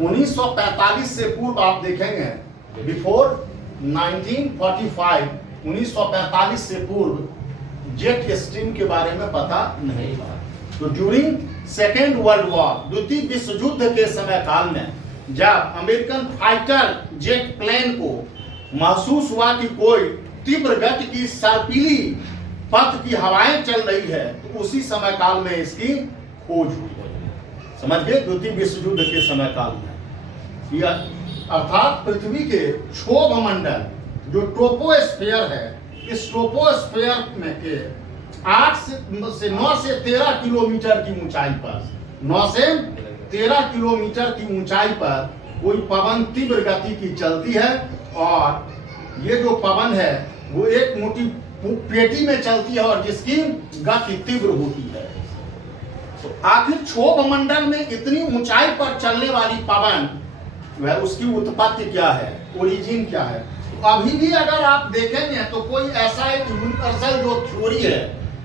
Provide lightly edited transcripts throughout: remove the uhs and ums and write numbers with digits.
1945 से पूर्व आप देखेंगे, बिफोर 1945, 1945 से पूर्व जेट स्ट्रीम के बारे में पता नहीं था। तो ड्यूरिंग सेकेंड वर्ल्ड वॉर, द्वितीय विश्व युद्ध के समय काल में जब अमेरिकन फाइटर जेट प्लेन को महसूस हुआ कि कोई तीव्र गति की सर्पीली पथ की हवाएं चल रही है, तो उसी समय काल में इसकी खोज हुई। समझ गए? द्वितीय विश्व युद्ध के समय काल में, अर्थात पृथ्वी के क्षोभ मंडल जो ट्रोपोस्फीयर है, इस ट्रोपोस्फीयर में के 8 से 9 से 13 किलोमीटर की ऊंचाई पर, 9 से 13 किलोमीटर की ऊंचाई पर कोई पवन तीव्र गति की चलती है, और ये जो पवन है वो एक मोटी पेटी में चलती है और जिसकी गति तीव्र होती है। तो आखिर क्षोभ मंडल में इतनी ऊंचाई पर चलने वाली पवन, वह उसकी उत्पत्ति क्या है, ओरिजिन क्या है? तो अभी भी अगर आप देखेंगे तो कोई ऐसा एक यूनिवर्सल जो थ्योरी है,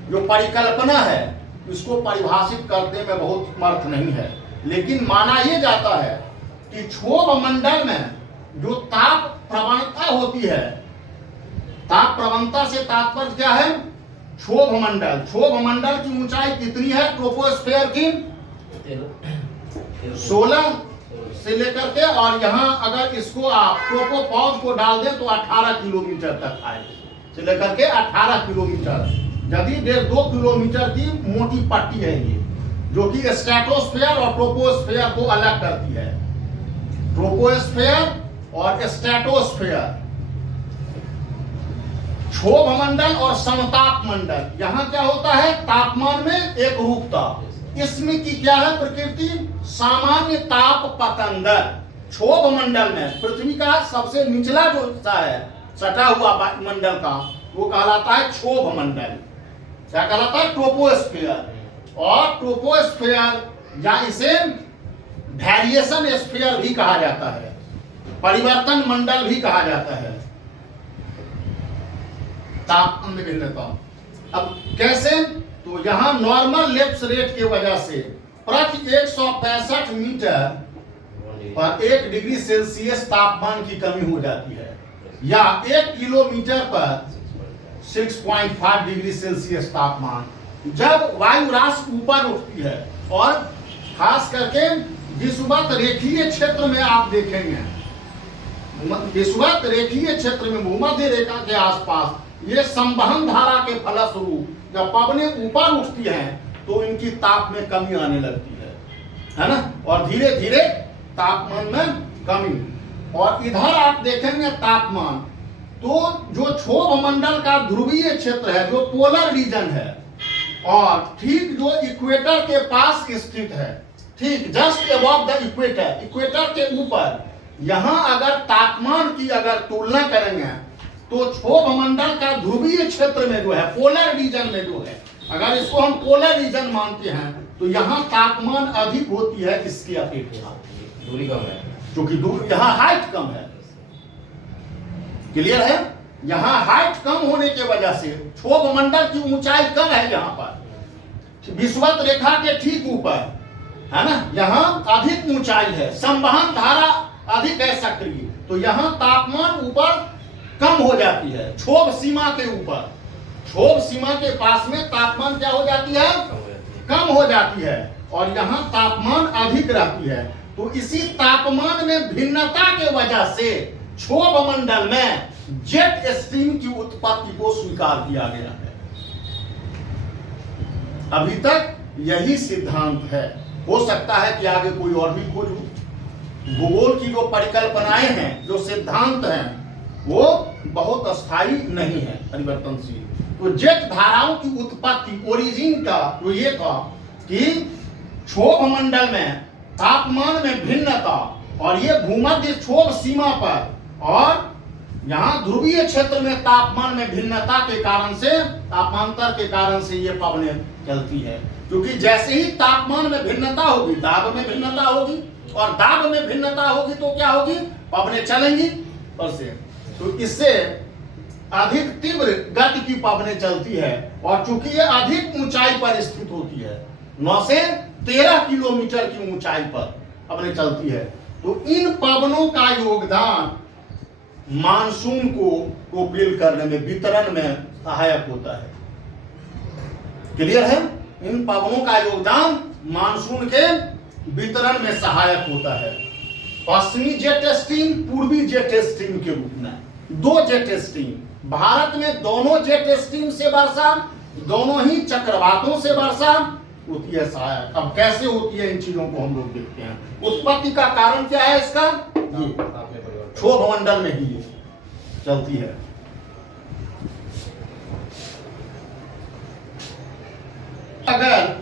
जो परिकल्पना है, इसको परिभाषित करने में बहुत समर्थ नहीं है। लेकिन माना यह जाता है कि क्षोभ मंडल में जो ताप प्रवणता होती है, ताप प्रवणता से तात्पर्य क्या है? क्षोभ मंडल। क्षोभ मंडल की ऊंचाई कितनी है ट्रोपोस्फीयर की? 16 से लेकर के, और यहाँ अगर इसको आप ट्रोपोपॉज को डाल दें तो 18 किलोमीटर तक आए, से लेकर के 18 किलोमीटर, यदि 1.5 किलोमीटर की मोटी पट्टी है ये, जो कि स्ट्रेटोस्फीयर और ट्रोपोस्फीयर को अलग करती है। ट्रोपोस्फीयर और स्ट्रेटोस्फीयर, क्षोभ मंडल और समताप मंडल। यहाँ क्या होता है? तापमान में एक रूपता। इसमें की क्या है प्रकृति? सामान्य ताप पतंगर। क्षोभ मंडल में पृथ्वी का सबसे निचला जो हिस्सा है सटा हुआ मंडल का, वो कहलाता है क्षोभ मंडल। क्या कहलाता है? ट्रोपोस्फीयर। और ट्रोपोस्फीयर या इसे वेरिएशन स्फीयर भी कहा जाता है, परिवर्तन मंडल भी कहा जाता है। तापमान में भिन्नता। अब कैसे? तो यहाँ नॉर्मल लेप्स रेट की वजह से प्रति 165 मीटर पर 1 डिग्री सेल्सियस तापमान की कमी हो जाती है, या 1 किलोमीटर पर 6.5 डिग्री सेल्सियस तापमान जब वायु राशि ऊपर उठती है। और खास करके विषुवत रेखीय क्षेत्र में आप देखेंगे, विषुवत रेखीय क्षेत्र में भूमध्य रेखा के आसपास ये संवहन धारा के फलस्वरूप जब पवनें ऊपर उठती हैं तो इनकी ताप में कमी आने लगती है ना, और धीरे धीरे तापमान में कमी। और इधर आप देखेंगे तापमान, तो जो क्षोभ मंडल का ध्रुवीय क्षेत्र है, जो पोलर रीजन है, और ठीक जो इक्वेटर के पास स्थित है, ठीक just above the equator, equator के ऊपर, यहाँ अगर तापमान की अगर तुलना करेंगे तो क्षोभ मंडल का ध्रुवीय क्षेत्र में जो है, पोलर रीजन में जो है, अगर इसको हम पोलर रीजन मानते हैं, तो यहाँ तापमान अधिक होती है इसकी अपेक्षा, दूरी कम है, क्योंकि दूर यहाँ हाइट कम है। क्लियर है? यहाँ हाइट कम होने की वजह से क्षोभ मंडल की ऊंचाई कम है, यहाँ पर विषुवत रेखा के ठीक ऊपर है ना, यहाँ अधिक ऊंचाई है, संवहन धारा अधिक है सक्रिय, तो यहाँ तापमान ऊपर कम हो जाती है। क्षोभ सीमा के ऊपर, क्षोभ सीमा के पास में तापमान क्या हो जाती है? कम हो जाती है, और यहाँ तापमान अधिक रहती है। तो इसी तापमान में भिन्नता के वजह से क्षोभ मंडल में जेट स्ट्रीम की उत्पत्ति को स्वीकार किया गया है। अभी तक यही सिद्धांत है, हो सकता है कि आगे कोई और भी खोज हो। भूगोल की जो परिकल्पनाएं हैं, जो सिद्धांत हैं, वो बहुत अस्थायी नहीं है, परिवर्तनशील। तो जेट धाराओं की उत्पत्ति, ओरिजिन का तो ये था कि क्षोभ मंडल में तापमान में भिन्नता, और ये भूमध्य क्षोभ सीमा पर और यहाँ ध्रुवीय क्षेत्र में तापमान में भिन्नता के कारण से, तापांतर के कारण से ये पवनें चलती है। क्योंकि जैसे ही तापमान में भिन्नता होगी, दाब में भिन्नता होगी, और दाब में भिन्नता होगी तो क्या होगी? पवनें चलेंगी। और से तो इससे अधिक तीव्र गति की पवनें चलती है, और चूंकि ये अधिक ऊंचाई पर स्थित होती है, 9 से 13 किलोमीटर की ऊंचाई पर पवनें चलती है, तो इन पवनों का योगदान मानसून को फुलफिल करने में, वितरण में सहायक होता है। क्लियर है? इन पवनों का योगदान मानसून के वितरण में सहायक होता है। पश्चिमी जेट स्ट्रीम, पूर्वी जेट स्ट्रीम के रूप में दो जेट स्ट्रीम। भारत में दोनों जेट स्ट्रीम से वर्षा, दोनों ही चक्रवातों से वर्षा होती है सहायक। अब कैसे होती है इन चीजों को हम लोग देखते हैं। उत्पत्ति का कारण क्या है इसका? ये क्षोभ मंडल में ही ये चलती है। अगर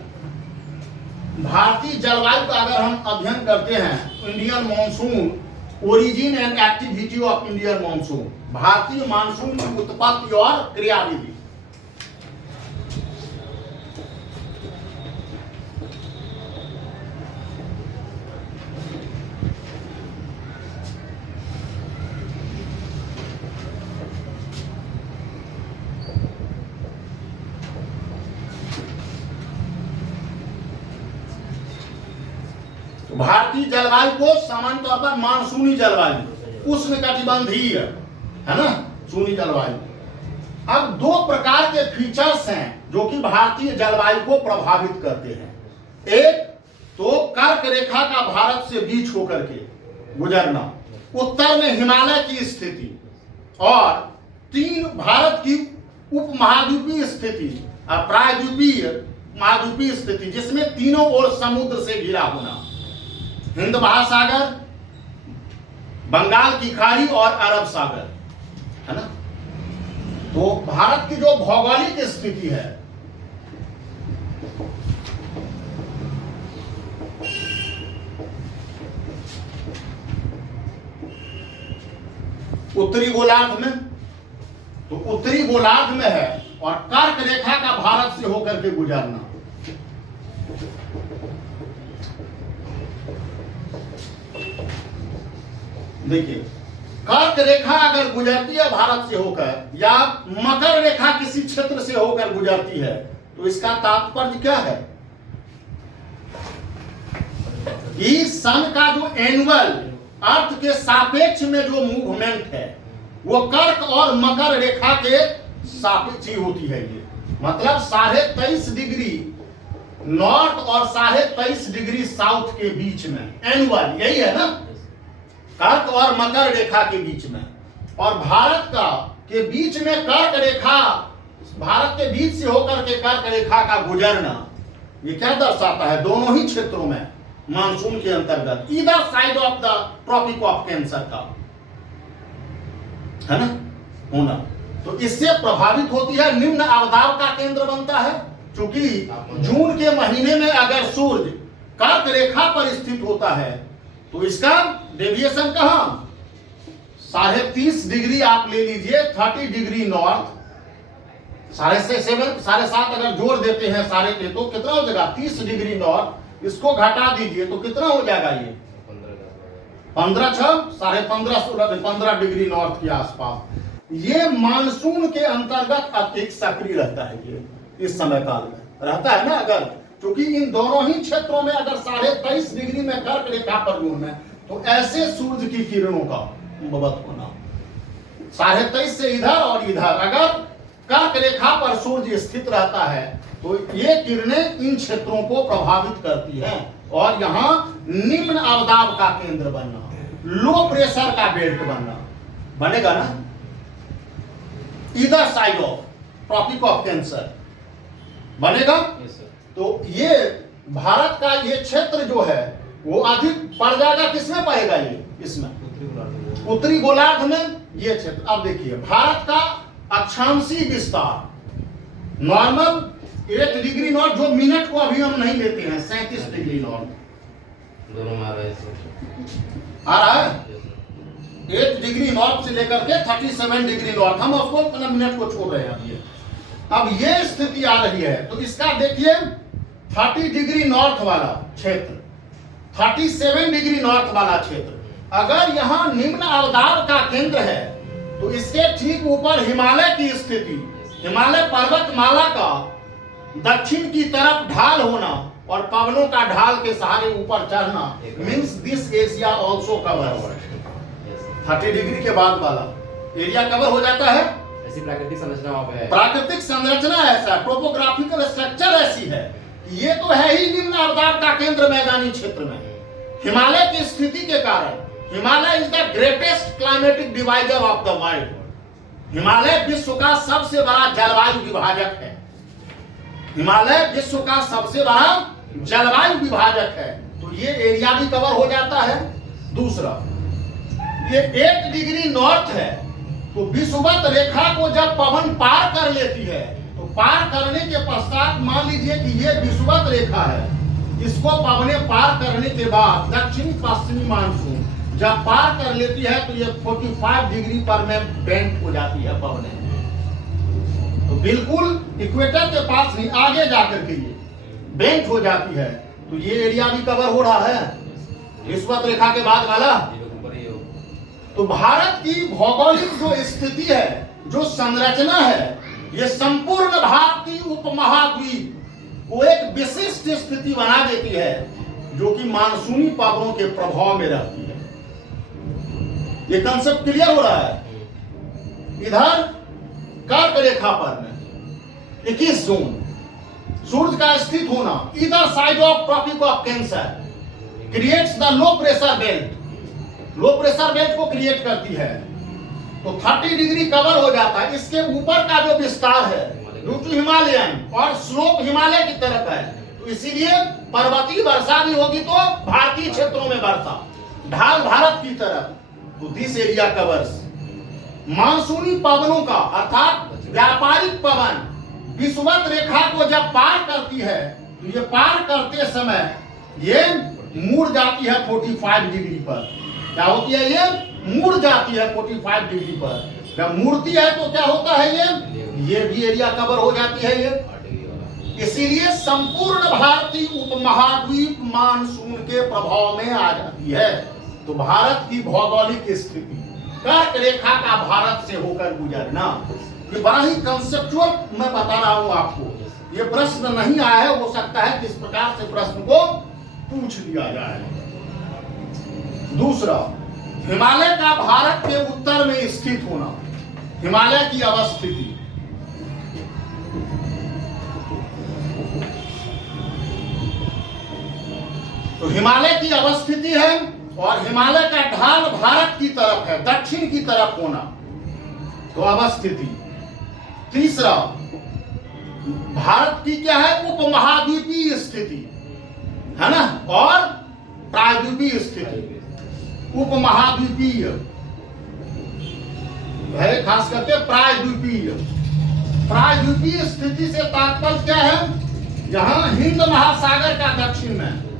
भारतीय जलवायु का अगर हम अध्ययन करते हैं, Indian monsoon, origin and activity of Indian monsoon, भारतीय मानसून की उत्पत्ति और क्रियाविधि। भारतीय जलवायु को सामान्य तौर पर मानसूनी जलवायु, उष्णकटिबंधीय, है ना, सूनी जलवायु। अब दो प्रकार के फीचर्स हैं जो कि भारतीय जलवायु को प्रभावित करते हैं। एक तो कर्क रेखा का भारत से बीच होकर के गुजरना, उत्तर में हिमालय की स्थिति, और तीन भारत की उपमहाद्वीपीय स्थिति, प्रायद्वीपीय महाद्वीपीय स्थिति, जिसमें तीनों ओर समुद्र से घिरा होना, हिंद महासागर, बंगाल की खाड़ी और अरब सागर, है ना। तो भारत की जो भौगोलिक स्थिति है, उत्तरी गोलार्ध में, तो उत्तरी गोलार्ध में है, और कर्क रेखा का भारत से होकर के गुजरना। देखिए, कर्क रेखा अगर गुजरती है भारत से होकर, या मकर रेखा किसी क्षेत्र से होकर गुजरती है, तो इसका तात्पर्य क्या है कि सन का जो एनुअल अर्थ के सापेक्ष में जो मूवमेंट है वो कर्क और मकर रेखा के सापेक्ष ही होती है। ये मतलब 23.5 डिग्री नॉर्थ और 23.5 डिग्री साउथ के बीच में एनुअल, यही है ना, कर्क और मकर रेखा के बीच में। और भारत का के बीच में कर्क रेखा, भारत के बीच से होकर के कर्क रेखा का गुजरना, ये क्या दर्शाता है? दोनों ही क्षेत्रों में मानसून के अंतर्गत, either side of the tropic of cancer का, है ना, होना। तो इससे प्रभावित होती है, निम्न अवदाब का केंद्र बनता है। क्योंकि जून के महीने में अगर सूर्य कर्क रेखा पर स्थित होता है तो इसका डेविएशन कहां? 30.5 डिग्री आप ले लीजिए, 30 डिग्री नॉर्थ, 7.5 अगर जोड़ देते हैं सारे के, तो कितना हो जाएगा? 30 डिग्री नॉर्थ। इसको घटा दीजिए तो कितना हो जाएगा? ये 15 15 डिग्री नॉर्थ के आसपास। ये मानसून के अंतर्गत अधिक सक्रिय रहता है, ये इस समय काल में रहता है ना। अगर क्योंकि इन दोनों ही क्षेत्रों में अगर 23.5 डिग्री में कर्क रेखा पर घूमना है, तो ऐसे सूर्य की किरणों का बवत होना 23.5 से इधर और इधर, अगर कर्क रेखा पर सूर्य स्थित रहता है तो ये किरणें इन क्षेत्रों को प्रभावित करती हैं, और यहाँ निम्न अवदाब का केंद्र बनना, लो प्रेशर का बेल्ट बनना बनेगा ना, इधर side of tropic of cancer बनेगा। तो ये भारत का ये क्षेत्र जो है वो अधिक पड़ जाएगा, किसमें पड़ेगा? ये इसमें उत्तरी गोलार्ध में ये क्षेत्र। अब देखिए, भारत का अक्षांशीय विस्तार नॉर्मल 8 डिग्री नॉर्थ, जो मिनट को अभी हम नहीं लेते हैं, 37 डिग्री नॉर्थ दोनों आ रहा है 8 डिग्री नॉर्थ से लेकर के 37 डिग्री नॉर्थ, हम उसको मिनट को छोड़ रहे हैं। अब ये स्थिति आ रही है, तो इसका देखिए 30 डिग्री नॉर्थ वाला क्षेत्र, 37 डिग्री नॉर्थ वाला क्षेत्र, अगर यहां निम्न अवदाब का केंद्र है तो इसके ठीक ऊपर हिमालय की स्थिति, हिमालय पर्वतमाला का दक्षिण की तरफ ढाल होना और पवनों का ढाल के सहारे ऊपर चढ़ना means this area also cover. 30 degree के बाद वाला एरिया कवर हो जाता है। ऐसी प्राकृतिक संरचना वहाँ पे है। प्राकृतिक संरचना ऐसा, टोपोग्राफिकल स्ट्रक्चर ऐसी है, ये तो है ही निम्न आर्द्रता का केंद्र मैदानी क्षेत्र में। हिमालय की स्थिति के कारण Himalaya is the greatest climatic divider of the world. Himalaya विश्व का सबसे बड़ा जलवायु विभाजक है। हिमालय विश्व का सबसे बड़ा जलवायु विभाजक है, तो ये एरिया भी कवर हो जाता है। दूसरा, ये 8 डिग्री नॉर्थ है, तो विषुवत रेखा को जब पवन पार कर लेती है, तो पार करने के पश्चात मान लीजिए कि ये विषुवत रेखा है, इसको पवने पार करने के बाद दक्षिणी पश्चिमी मानसून जब पार कर लेती है तो ये 45 डिग्री पर में बेंट हो जाती है पवने, तो बिल्कुल इक्वेटर के पास नहीं, आगे जाकर के ये बेंट हो जाती है, तो ये एरिया भी कवर हो रहा है विषुवत रेखा के बाद वाला। तो भारत की भौगोलिक जो स्थिति है, जो संरचना है, ये संपूर्ण भारतीय उपमहाद्वीप को एक विशिष्ट स्थिति बना देती है, जो कि मानसूनी पवनों के प्रभाव में रहती है। ये कंसेप्ट क्लियर हो रहा है। इधर कर्क रेखा पर में 21 जून सूर्य का स्थित होना इधर side of tropic of cancer creates the low pressure belt, low pressure belt को क्रिएट करती है, तो 30 डिग्री कवर हो जाता है। इसके ऊपर का जो विस्तार है ड्यू टू हिमालयन और स्लोप हिमालय की तरफ है, तो इसीलिए पर्वतीय वर्षा भी होगी तो भारतीय क्षेत्रों में वर्षा, ढाल भारत की तरफ, तो दिस एरिया कवर्स। मानसूनी पवनों का अर्थात व्यापारिक पवन विषुवत रेखा को जब पार करती है, तो ये पार करते समय ये मुड़ जाती है 45 डिग्री पर। क्या होती है? ये मुड़ जाती है 45 डिग्री पर। जब मुड़ती है तो क्या होता है? ये भी एरिया कवर हो जाती है ये। इसीलिए संपूर्ण भारतीय उपमहाद्वीप मानसून के प्रभाव में आ जाती है। तो भारत की भौगोलिक स्थिति, कर्क रेखा का भारत से होकर गुजरना, ये बड़ा ही कंसेप्चुअल मैं बता रहा हूं आपको। ये प्रश्न नहीं आया है, हो सकता है कि इस प्रकार से प्रश्न को पूछ लिया जाए। दूसरा, हिमालय का भारत के उत्तर में स्थित होना, हिमालय की अवस्थिति। तो हिमालय की अवस्थिति है और हिमालय का ढाल भारत की तरफ है, दक्षिण की तरफ होना, तो अवस्थिति। तीसरा, भारत की क्या है? उपमहाद्वीपीय स्थिति है ना, और प्रायद्वीपीय स्थिति। उपमहाद्वीपीय है, खास करके प्रायद्वीपीय। प्रायद्वीपीय स्थिति से तात्पर्य क्या है? जहां हिंद महासागर का दक्षिण में,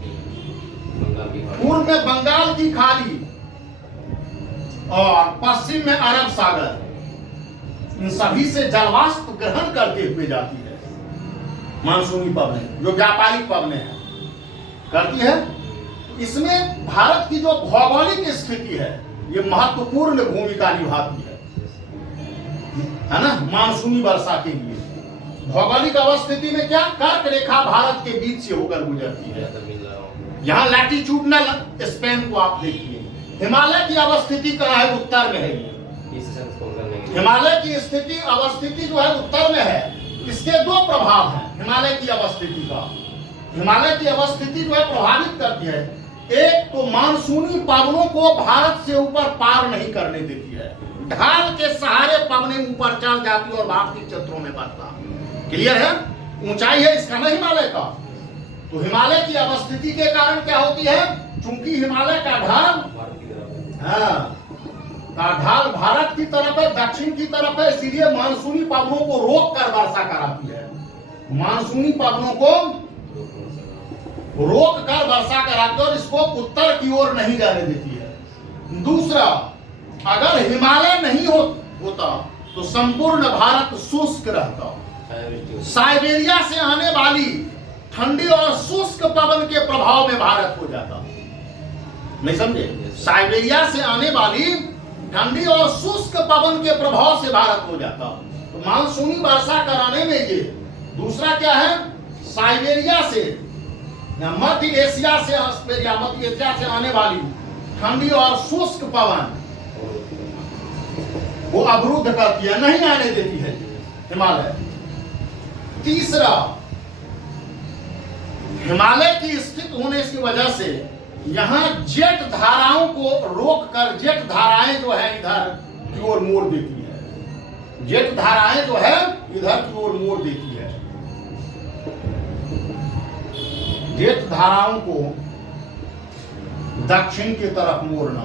पूर्व में बंगाल की खाड़ी और पश्चिम में अरब सागर, इन सभी से जलवाष्प ग्रहण करते हुए जाती है मानसूनी पवनें, जो व्यापारिक पवनें हैं, करती है। तो इसमें भारत की जो भौगोलिक स्थिति है, ये महत्वपूर्ण भूमिका निभाती है ना, मानसूनी वर्षा के लिए। भौगोलिक अवस्थिति में क्या? कर्क रेखा भारत के बीच से होकर गुजरती है। यहाँ लैटिट्यूडनल स्पेन को आप देखिए। हिमालय की अवस्थिति कहाँ है? उत्तर में है। हिमालय की स्थिति अवस्थिति जो है उत्तर में है। इसके दो प्रभाव हैं हिमालय की अवस्थिति का। हिमालय की अवस्थिति जो है प्रभावित करती है, एक तो मानसूनी पवनों को भारत से ऊपर पार नहीं करने देती है, ढाल के सहारे पवनें ऊपर चढ़ जाती और भारतीय क्षेत्रों में बढ़ता। क्लियर है? ऊंचाई है इसका ना हिमालय का। तो हिमालय की अवस्थिति के कारण क्या होती है? चूंकि हिमालय का ढाल ढाल भारत की तरफ है, दक्षिण की तरफ है, इसीलिए मानसूनी पवनों को रोक कर वर्षा कराती है। मानसूनी पवनों को रोक कर वर्षा कराती है और इसको उत्तर की ओर नहीं जाने देती है। दूसरा, अगर हिमालय नहीं होता तो संपूर्ण भारत शुष्क रहता। साइबेरिया से आने वाली ठंडी और शुष्क पवन के प्रभाव में भारत हो जाता। नहीं समझे? साइबेरिया से आने वाली ठंडी और शुष्क पवन के प्रभाव से भारत हो जाता। तो मानसूनी वर्षा कराने में ये दूसरा क्या है? साइबेरिया से मध्य एशिया से ऑस्ट्रेलिया, मध्य एशिया से आने वाली ठंडी और शुष्क पवन वो अवरुद्ध करती है, नहीं आने देती है हिमालय। तीसरा, हिमालय की स्थित होने की वजह से यहां जेट धाराओं को रोककर जेट धाराएं जो है इधर की ओर मोड़ देती है, जेट धाराएं जो है इधर की ओर मोड़ देती है। जेट धाराओं को दक्षिण की तरफ मोड़ना,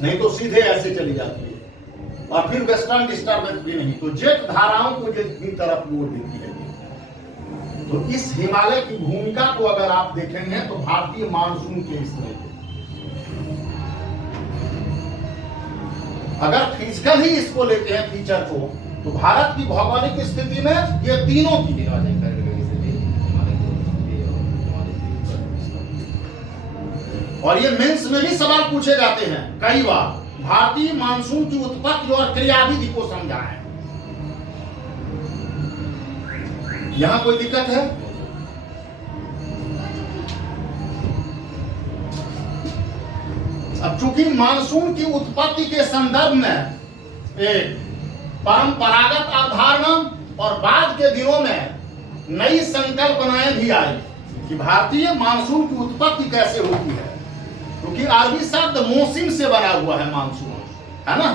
नहीं तो सीधे ऐसे चली जाती है और फिर वेस्टर्न डिस्टर्बेंस भी नहीं, तो जेट धाराओं को जितनी तरफ मोड़ देती है। तो इस हिमालय की भूमिका को अगर आप देखेंगे तो भारतीय मानसून के इसमें, अगर फिजिकल ही इसको लेते हैं फीचर को, तो भारत की भौगोलिक स्थिति में ये तीनों की, और ये मेंस में भी सवाल पूछे जाते हैं कई बार, भारतीय मानसून की उत्पत्ति और क्रियाविधि को समझाएं। यहां कोई दिक्कत है? अब चूंकि मानसून की उत्पत्ति के संदर्भ में एक परंपरागत अवधारणा और बाद के दिनों में नई संकल्पनाएं भी आई कि भारतीय मानसून की उत्पत्ति कैसे होती है, क्योंकि अरबी शब्द मौसम से बना हुआ है मानसून, है ना।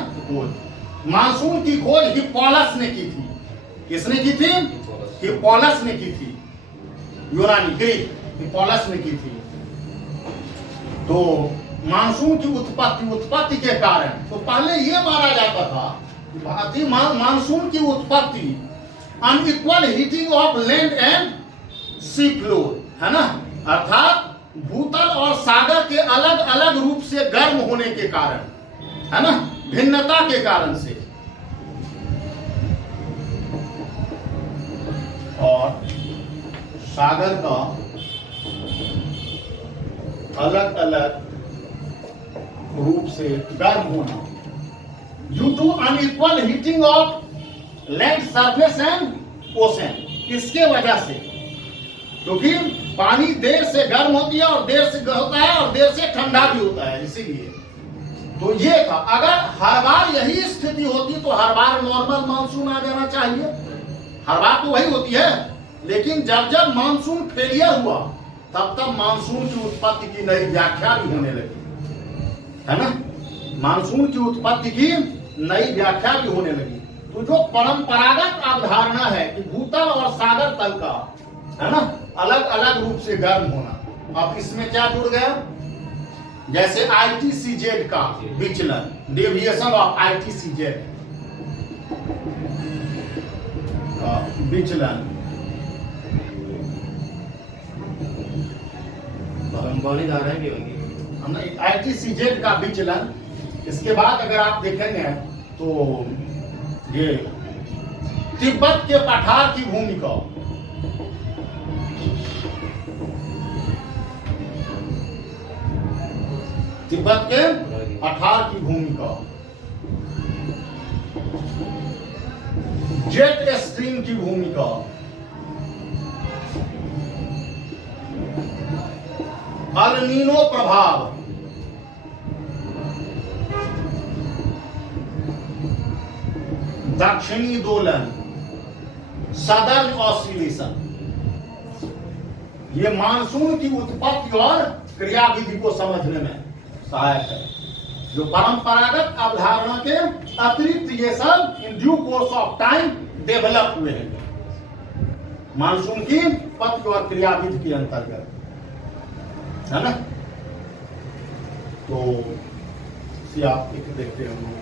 मानसून की खोज हिप्पोलस ने की थी। किसने की थी? हिप्पोलस ने की थी, यूनानी ग्रीक हिप्पोलस ने की थी। तो मानसून की उत्पत्ति के कारण, तो पहले ये माना जाता था कि भारतीय मानसून की उत्पत्ति unequal heating of land and sea floor, है ना, अर्थात भूतल और सागर के अलग अलग रूप से गर्म होने के कारण, है ना, भिन्नता के कारण से, और सागर का अलग अलग रूप से गर्म होना due to unequal heating of land surface and ocean. इसके वजह से, क्योंकि पानी देर से गर्म होती है और देर से होता है और देर से ठंडा भी होता है, इसीलिए तो ये था। अगर हर बार यही स्थिति होती तो हर बार नॉर्मल मानसून आ जाना चाहिए, हर बार तो वही होती है। लेकिन जब जब मानसून फेलियर हुआ तब तब मानसून की उत्पत्ति की नई व्याख्या भी होने लगी, है ना, मानसून की उत्पत्ति की नई व्याख्या भी होने लगी। तो जो परंपरागत अवधारणा है कि भूतल और सागर तल का, है ना, अलग अलग रूप से गर्म होना, अब इसमें क्या जुड़ गया? जैसे ITCZ का विचलन, डेविएशन ऑफ ITCZ का विचलन, धाराएं भी होंगी, ITCZ का विचलन। इसके बाद अगर आप देखेंगे तो ये तिब्बत के पठार की भूमिका, तिब्बत के पठार की भूमिका, जेट स्ट्रीम की भूमिका, अल नीनो प्रभाव, दक्षिणी दोलन, सदर्न ऑसिलेशन, ये मानसून की उत्पत्ति और क्रियाविधि को समझने में सहायक है। जो परंपरागत अवधारणा के अतिरिक्त ये सब in due course of time develop हुए हैं मानसून की उत्पत्ति और क्रियाविधि के अंतर्गत, है ना। तो आप देखते होंगे